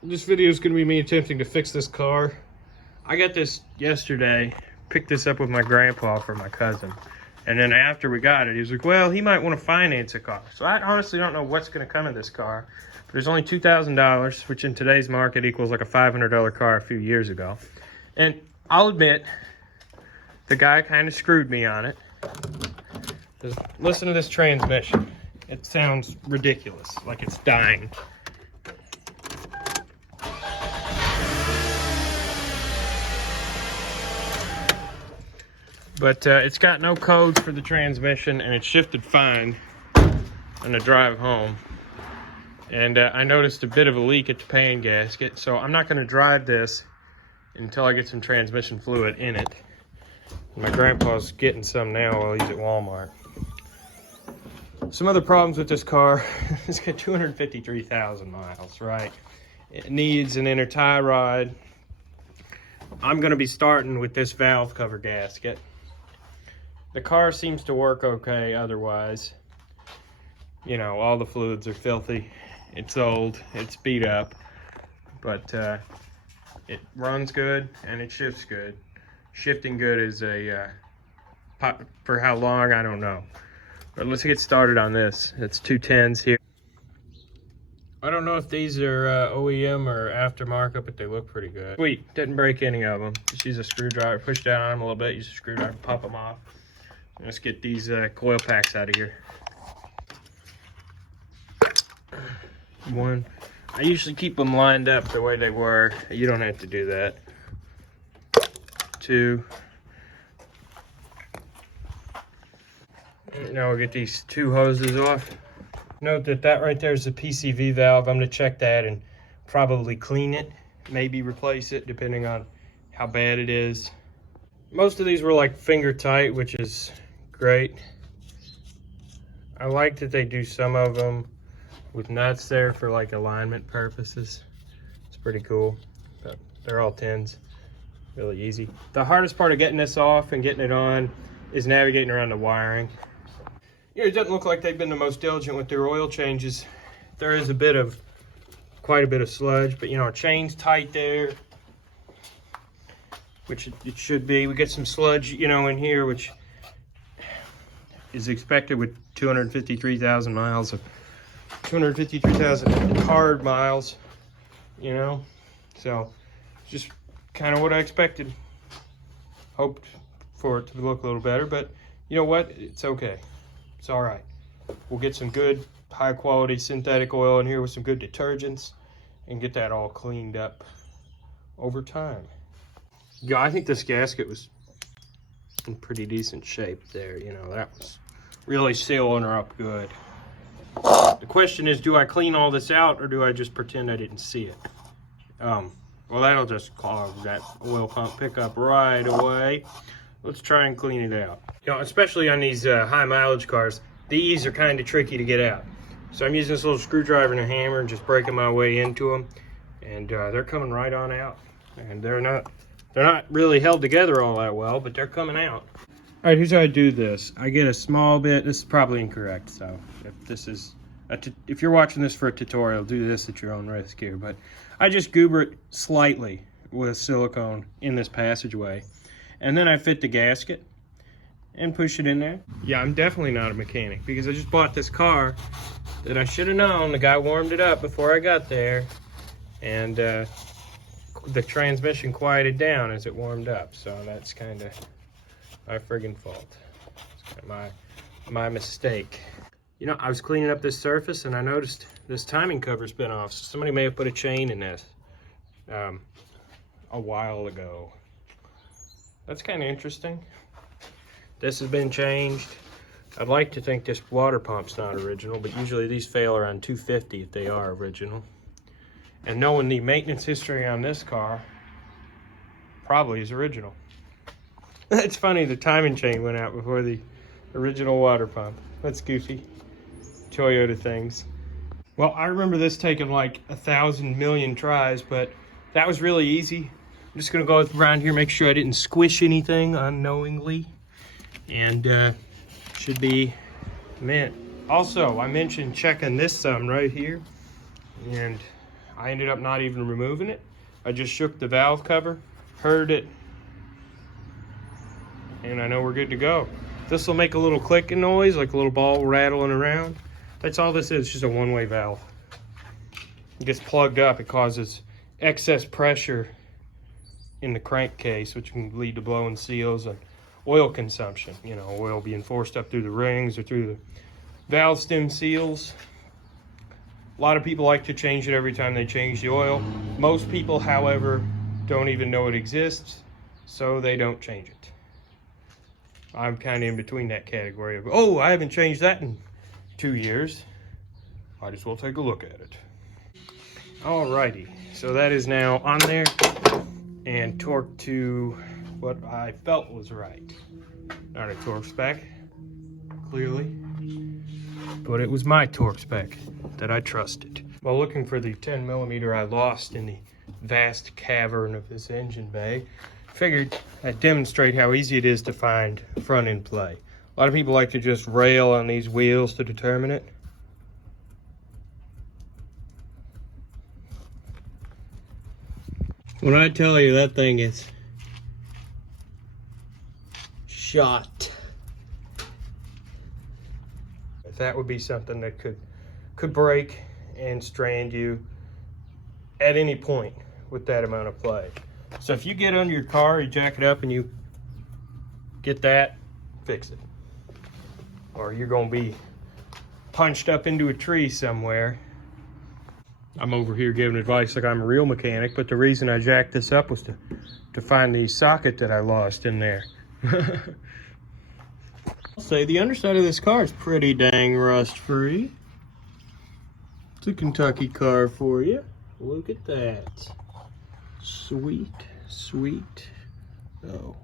This video is going to be me attempting to fix this car. I got this yesterday, picked this up with my grandpa for my cousin. And then after we got it, he was like, well, he might want to finance a car. So I honestly don't know what's going to come of this car. There's only $2,000, which in today's market equals like a $500 car a few years ago. And I'll admit, the guy kind of screwed me on it. Just listen to this transmission. It sounds ridiculous, like it's dying. But it's got no codes for the transmission, and it shifted fine on the drive home. And I noticed a bit of a leak at the pan gasket, so I'm not going to drive this until I get some transmission fluid in it. My grandpa's getting some now while he's at Walmart. Some other problems with this car. It's got 253,000 miles, right? It needs an inner tie rod. I'm going to be starting with this valve cover gasket. The car seems to work okay otherwise. You know, all the fluids are filthy. It's old, it's beat up, but it runs good and it shifts good. Shifting good is a, for how long, I don't know. But let's get started on this. It's 210s here. I don't know if these are OEM or aftermarket, but they look pretty good. Sweet, didn't break any of them. Just use a screwdriver, push down on them a little bit, use a screwdriver, pop them off. Let's get these coil packs out of here. One, I usually keep them lined up the way they were. You don't have to do that. Two. Now we'll get these two hoses off. Note that that right there is the PCV valve. I'm gonna check that and probably clean it, maybe replace it depending on how bad it is. Most of these were like finger tight, which is great. I like that they do some of them with nuts there for like alignment purposes. It's pretty cool, but they're all 10s, really easy. The hardest part of getting this off and getting it on is navigating around the wiring. You know, it doesn't look like they've been the most diligent with their oil changes. There is quite a bit of sludge, but you know, chain's tight there, which it should be. We get some sludge, you know, in here, which is expected with 253,000 miles of 253,000 hard miles, you know, so just kind of what I expected. Hoped for it to look a little better, but you know what, it's okay, it's all right. We'll get some good high quality synthetic oil in here with some good detergents and get that all cleaned up over time. Yeah, I think this gasket was in pretty decent shape there. You know, that was really sealing her up good. The question is, do I clean all this out or do I just pretend I didn't see it? Well, that'll just clog that oil pump pickup right away. Let's try and clean it out. You know, especially on these high mileage cars, these are kind of tricky to get out. So I'm using this little screwdriver and a hammer and just breaking my way into them. And they're coming right on out. And they're not really held together all that well, but they're coming out. All right, here's how I do this. I get a small bit. This is probably incorrect, so if you're watching this for a tutorial, do this at your own risk here. But I just goober it slightly with silicone in this passageway, and then I fit the gasket and push it in there. Yeah, I'm definitely not a mechanic because I just bought this car that I should have known. The guy warmed it up before I got there, and the transmission quieted down as it warmed up, so that's kind of my friggin' fault. It's kind of my mistake. You know, I was cleaning up this surface and I noticed this timing cover's been off. So somebody may have put a chain in this a while ago. That's kind of interesting. This has been changed. I'd like to think this water pump's not original, but usually these fail around 250 if they are original. And knowing the maintenance history on this car, probably is original. It's funny, the timing chain went out before the original water pump. That's goofy. Toyota things. Well, I remember this taking like 1,000 million tries, but that was really easy. I'm just gonna go around here, make sure I didn't squish anything unknowingly. And should be mint. Also, I mentioned checking this some right here. And I ended up not even removing it. I just shook the valve cover, heard it, and I know we're good to go. This will make a little clicking noise, like a little ball rattling around. That's all this is, just a one-way valve. It gets plugged up, it causes excess pressure in the crankcase, which can lead to blowing seals and oil consumption. You know, oil being forced up through the rings or through the valve stem seals. A lot of people like to change it every time they change the oil. Most people, however, don't even know it exists, so they don't change it. I'm kind of in between that category of, oh, I haven't changed that in 2 years. Might as well take a look at it. Alrighty, so that is now on there and torqued to what I felt was right. Not a torque spec, clearly, but it was my torque spec that I trusted. While looking for the 10mm I lost in the vast cavern of this engine bay, figured I'd demonstrate how easy it is to find front end play. A lot of people like to just rail on these wheels to determine it. When I tell you that thing is shot, that would be something that could break and strand you at any point with that amount of play. So if you get under your car, you jack it up and you get that, fix it. Or you're gonna be punched up into a tree somewhere. I'm over here giving advice like I'm a real mechanic, but the reason I jacked this up was to find the socket that I lost in there. I'll say the underside of this car is pretty dang rust-free. It's a Kentucky car for you. Look at that. Sweet, sweet. Oh.